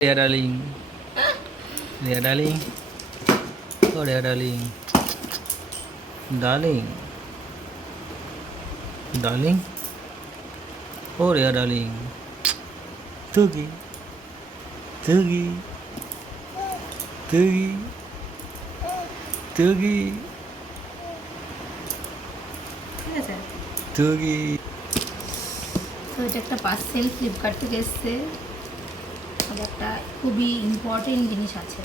Dear darling, dear darling, oh dear darling, darling, darling, oh dear darling, Tugi, Tugi, Tugi, Tugi, ঠিক আছে। Tugi. তো এটা একটা parcel Flipkart থেকে এসছে। আর একটা খুবই ইম্পর্টেন্ট জিনিস আছে,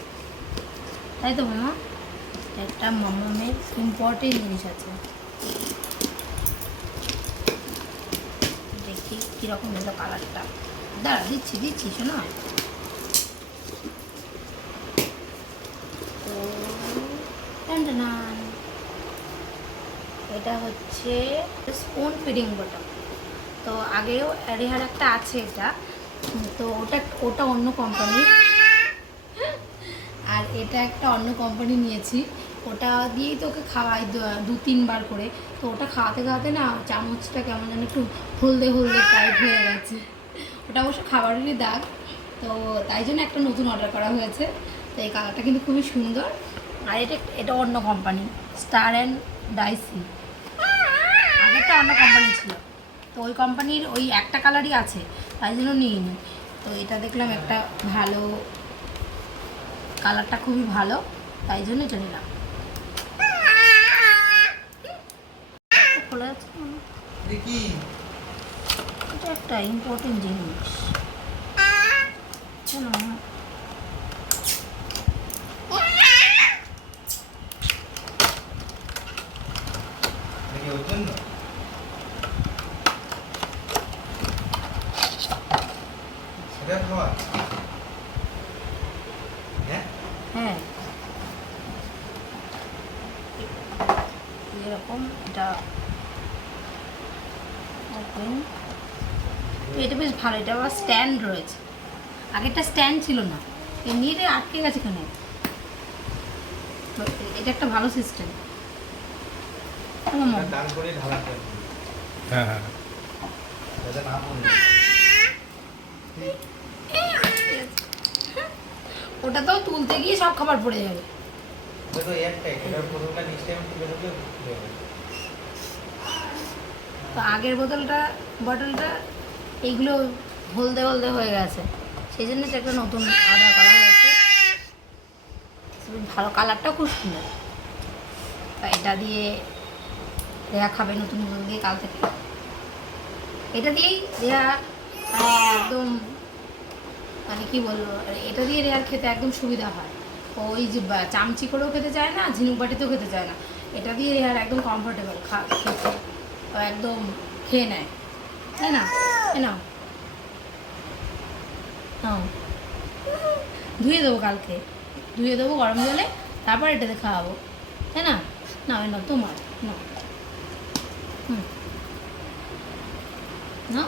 তাই তো মামা? একটা মামামের ইম্পর্টেন্ট জিনিস আছে, দেখি কীরকম এলো কালারটা। দাঁড়া, দিচ্ছি দিচ্ছি শোনো। তো টানটানান, এটা হচ্ছে স্পুন ফিডিং বটল। তো আগেও রেহার একটা আছে এটা, তো ওটা অন্য কোম্পানির, আর এটা একটা অন্য কোম্পানি নিয়েছি। ওটা দিয়েই তো ওকে খাওয়াই 2-3 বার করে। তো ওটা খাওয়াতে খাওয়াতে না চামচটা কেমন যেন একটু হলদে হলদে টাইপ হয়ে গেছে। ওটা অবশ্য খাবারেরই দাগ, তো তাই জন্য একটা নতুন অর্ডার করা হয়েছে। তো এই কালারটা কিন্তু খুবই সুন্দর। আর এটা অন্য কোম্পানি, স্টার অ্যান্ড ডাইসি। আগেরটা অন্য কোম্পানি ছিল, তো ওই কোম্পানির ওই একটা কালারই আছে, তাই জন্য নিইনি। তো এটা দেখলাম একটা ভালো কালারটা, খুবই ভালো, তাই জন্য এটা নিলাম। খোলা যাচ্ছে না। এটা একটা ইম্পর্টেন্ট জিনিস, চলো হ্যাঁ, এরকম এটা ওপেন। তো এটা বেশ ভালো, এটা আবার স্ট্যান্ড রয়েছে, আগেরটা স্ট্যান্ড ছিল না, এমনি এটা আটকে গেছে এখানে। তো এটা একটা ভালো সিস্টেম। হ্যাঁ হ্যাঁ, ওটা তো তুলতে গিয়ে সব খাবার পড়ে যাবে। তো আগের বটলটা এইগুলো হলদে হলদে হয়ে গেছে, সেই জন্য একটা নতুন অর্ডার করা হয়েছে। ভালো, কালারটাও খুব সুন্দর। তা এটা দিয়ে রেয়া খাবে নতুন বোতল দিয়ে কাল থেকে। এটা দিয়েই রেয়া একদম, মানে কি বলবো, এটা দিয়ে রেয়ার খেতে একদম সুবিধা হয়। ওই যে চামচি করেও খেতে চায় না, ঝিনুক বাটিতেও খেতে চায় না, এটা দিয়ে রেয়ার একদম কমফোর্টেবল খেতে, ও একদম খেয়ে নেয়, তাই না? নাও নাও, ধুয়ে দেবো কালকে, ধুয়ে দেবো গরম জলে, তারপর এটাতে খাওয়াবো, তাই না? নাও নাও তোমার, নাও, নাও।